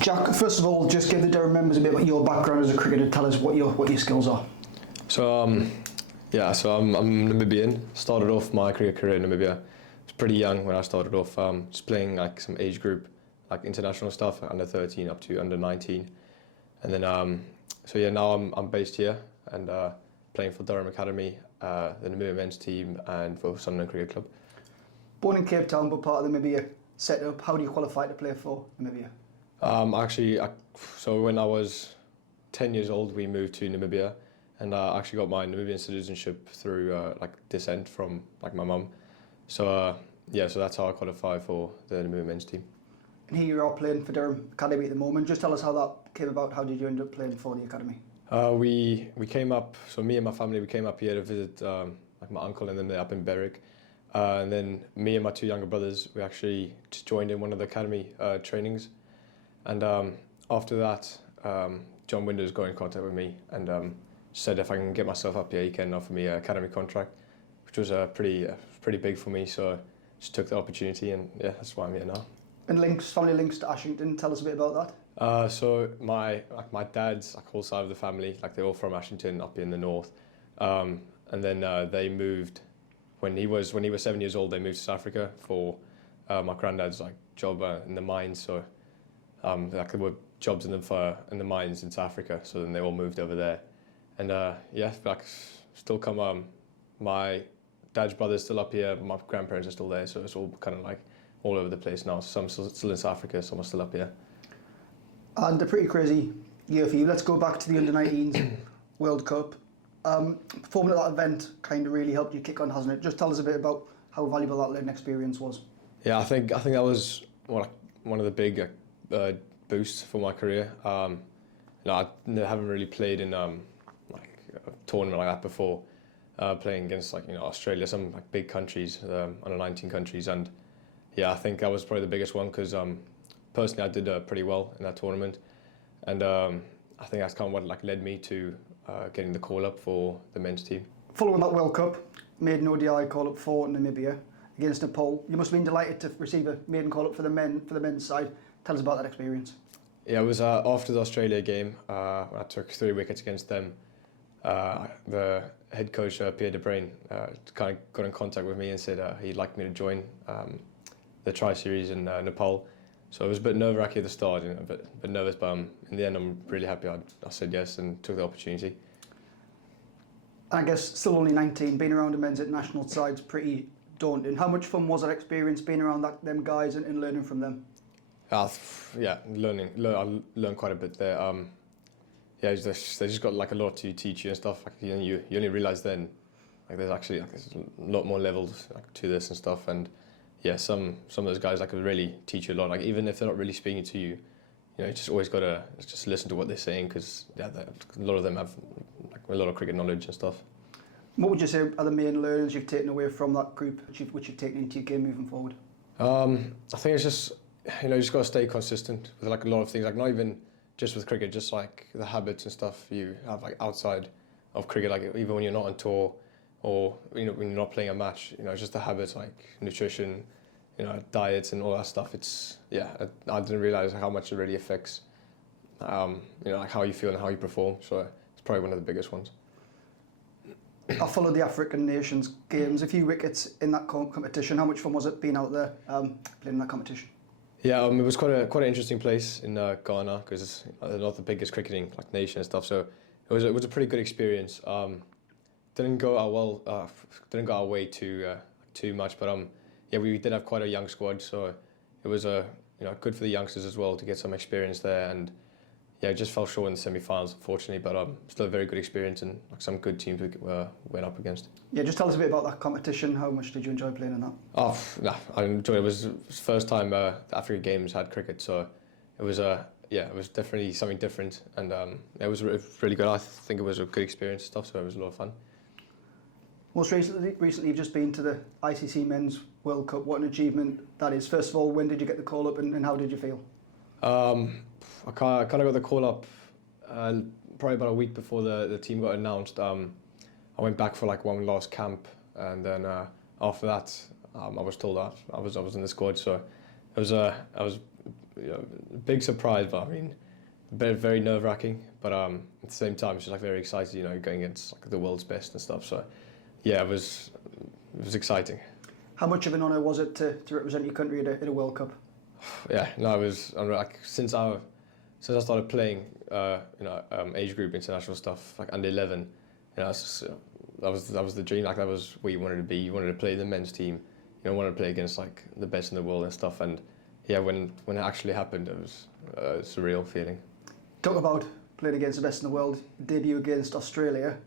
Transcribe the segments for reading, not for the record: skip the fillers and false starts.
Jack, first of all, just give the Durham members a bit about your background as a cricketer. Tell us what your skills are. So I'm Namibian. Started off my cricket career in Namibia. I was pretty young when I started off, just playing like some age group, like international stuff, under 13 up to under 19, and then now I'm based here and playing for Durham Academy, the Namibia men's team, and for Sunderland Cricket Club. Born in Cape Town, but part of the Namibia setup. How do you qualify to play for Namibia? So when I was 10 years old, we moved to Namibia, and I actually got my Namibian citizenship through like descent from like my mum. So that's how I qualify for the Namibia men's team. And here you are playing for Durham Academy at the moment. Just tell us how that came about. How did you end up playing for the academy? We came up. So me and my family, we came up here to visit like my uncle and them up in Berwick. And then me and my two younger brothers, we actually just joined in one of the academy trainings. And after that, John Winders got in contact with me and said if I can get myself up here, he can offer me an academy contract, which was pretty big for me. So I just took the opportunity, and yeah, that's why I'm here now. And family links to Ashington. Tell us a bit about that. So my dad's whole side of the family, they're all from Ashington up in the north, and then they moved when he was 7 years old. They moved to South Africa for my granddad's job in the mines. So there were jobs in the mines in South Africa. So then they all moved over there, and still come. My dad's brother's still up here. My grandparents are still there. So it's all kind of all over the place now. Some still in South Africa. Some are still up here. And a pretty crazy year for you. Let's go back to the under-19s World Cup. Performing at that event kind of really helped you kick on, hasn't it? Just tell us a bit about how valuable that learning experience was. Yeah, I think that was one of the big boosts for my career. I haven't really played in a tournament like that before. Playing against Australia, some big countries, under 19 countries, and yeah, I think that was probably the biggest one because personally I did pretty well in that tournament, and I think that's kind of what led me to getting the call up for the men's team. Following that World Cup, made an ODI call up for Namibia against Nepal. You must have been delighted to receive a maiden call up for the men's side. Tell us about that experience. Yeah, it was after the Australia game. I took 3 wickets against them. The head coach Pierre de Bruin kind of got in contact with me and said he'd like me to join the tri-series in Nepal. So it was a bit nerve-wracking at the start, a bit nervous, but in the end I'm really happy I said yes and took the opportunity. I guess still only 19, being around the men's international side's pretty daunting. How much fun was that experience, being around them guys and learning from them? I learned quite a bit there. They just got a lot to teach you and stuff. You only realise then there's actually there's a lot more levels to this and stuff. And yeah, some of those guys could really teach you a lot. Even if they're not really speaking to you, you just always gotta just listen to what they're saying because a lot of them have a lot of cricket knowledge and stuff. What would you say are the main learnings you've taken away from that group, which you've taken into your game moving forward? I think it's just you just gotta stay consistent with a lot of things. Not even just with cricket, just the habits and stuff you have outside of cricket, even when you're not on tour or when you're not playing a match, it's just the habits nutrition, diets and all that stuff. I didn't realise how much it really affects, how you feel and how you perform. So it's probably one of the biggest ones. I followed the African Nations Games, a few wickets in that competition. How much fun was it being out there playing in that competition? Yeah, it was quite an interesting place in Ghana because they're not the biggest cricketing nation and stuff. So it was a pretty good experience. Didn't go our way too much, but we did have quite a young squad, so it was good for the youngsters as well to get some experience there. And yeah, it just fell short in the semi-finals, unfortunately, but still a very good experience and some good teams we went up against. Yeah, just tell us a bit about that competition. How much did you enjoy playing in that? I enjoyed it. It was the first time the African Games had cricket, so it was it was definitely something different, and it was really good. I think it was a good experience and stuff, so it was a lot of fun. Most recently you've just been to the ICC Men's World Cup. What an achievement that is. First of all, when did you get the call up and how did you feel? I kind of got the call up probably about a week before the team got announced. I went back for one last camp, and then after that I was told that I was in the squad. So it was big surprise, but I mean, very, very nerve-wracking. But at the same time, it's just like very excited, going against like the world's best and stuff. So yeah, it was exciting. How much of an honour was it to represent your country at a World Cup? Yeah, no, it was like since I started playing, age group international stuff like under 11, it's just, that was the dream. Like that was where you wanted to be. You wanted to play the men's team. Wanted to play against like the best in the world and stuff. And yeah, when it actually happened, it was a surreal feeling. Talk about playing against the best in the world. Debut against Australia.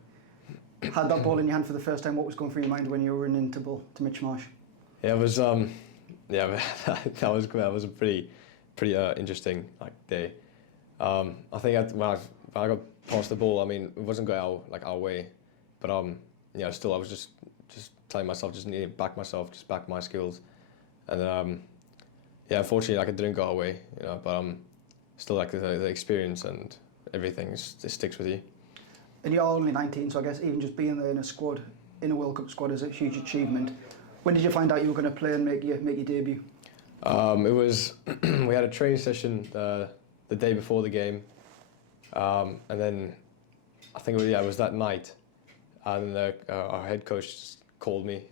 Had that ball in your hand for the first time. What was going through your mind when you were running into Mitch Marsh? Yeah, it was that was a pretty interesting like day. I think when I got past the ball, I mean, it wasn't going our way, but still I was just telling myself just need to back myself, just back my skills, and unfortunately like it didn't go our way, but still like the experience and everything it sticks with you. And you're only 19, so I guess even just being there in a World Cup squad is a huge achievement. When did you find out you were going to play and make your debut? It was we had a training session the day before the game, and then I think it was that night, and then our head coach called me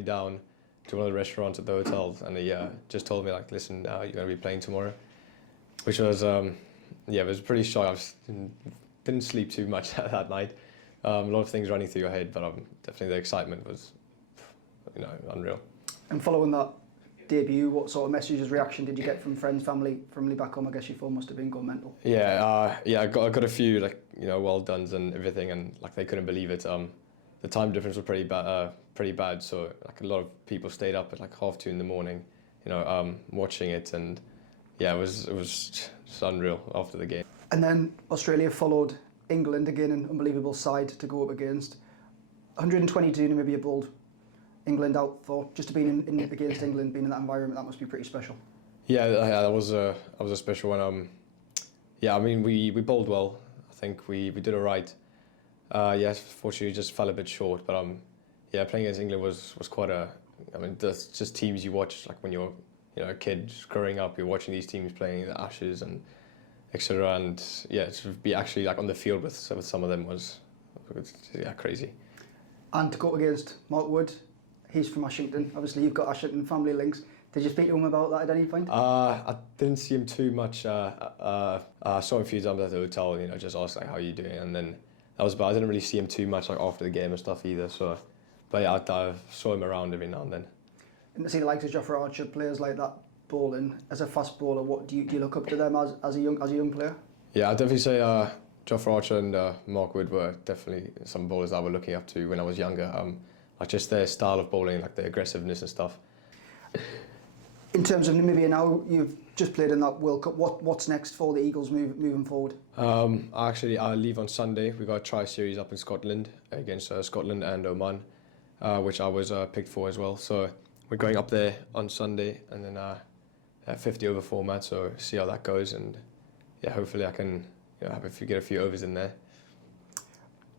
down to one of the restaurants at the hotel, and he just told me like, listen, you're going to be playing tomorrow, which was it was pretty shock. Didn't sleep too much that night. A lot of things running through your head, but definitely the excitement was unreal. And following that debut, what sort of messages, reaction did you get from friends, family back home? I guess your phone must have been going mental. Yeah, I got a few well dones and everything, and like they couldn't believe it. The time difference was pretty bad, so like a lot of people stayed up at like 2:30 in the morning, watching it, and yeah, it was just unreal after the game. And then Australia followed England, again an unbelievable side to go up against. 122 Namibia bowled England out for. Just to be in against England, being in that environment, that must be pretty special. Yeah, that was a special one. I mean we bowled well. I think we did all right. Fortunately just fell a bit short, but playing against England was quite that's just teams you watch like when you're a kid just growing up. You're watching these teams playing the Ashes and etc. And to be actually like on the field with some of them was crazy. And to go against Mark Wood, he's from Ashington. Obviously, you've got Ashington family links. Did you speak to him about that at any point? I didn't see him too much. I saw him a few times at the hotel, just asked like how are you doing, and then that was about. I didn't really see him too much like after the game and stuff either. So, but yeah, I saw him around every now and then. And to see the likes of Jofra Archer, players like that bowling as a fast bowler, what do you look up to them as a young player? Yeah, I'd definitely say Jofra Archer and Mark Wood were definitely some bowlers I was looking up to when I was younger. Like just their style of bowling, like the aggressiveness and stuff. In terms of Namibia now, you've just played in that World Cup. What's next for the Eagles moving forward? I leave on Sunday. We got a tri-series up in Scotland against Scotland and Oman, which I was picked for as well. So we're going up there on Sunday, and then 50 over format. So see how that goes, and hopefully I can get a few overs in there.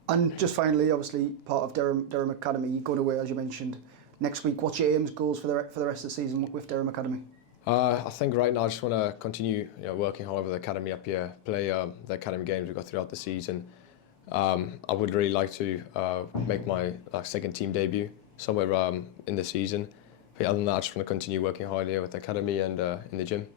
And just finally, obviously part of Durham Academy, you're going away as you mentioned next week. What's your aims, goals for the rest of the season with Durham Academy? I think right now I just want to continue working hard with the academy up here, play the academy games we've got throughout the season. I would really like to make my second team debut somewhere in the season. But other than that, I just want to continue working hard here with the academy and in the gym.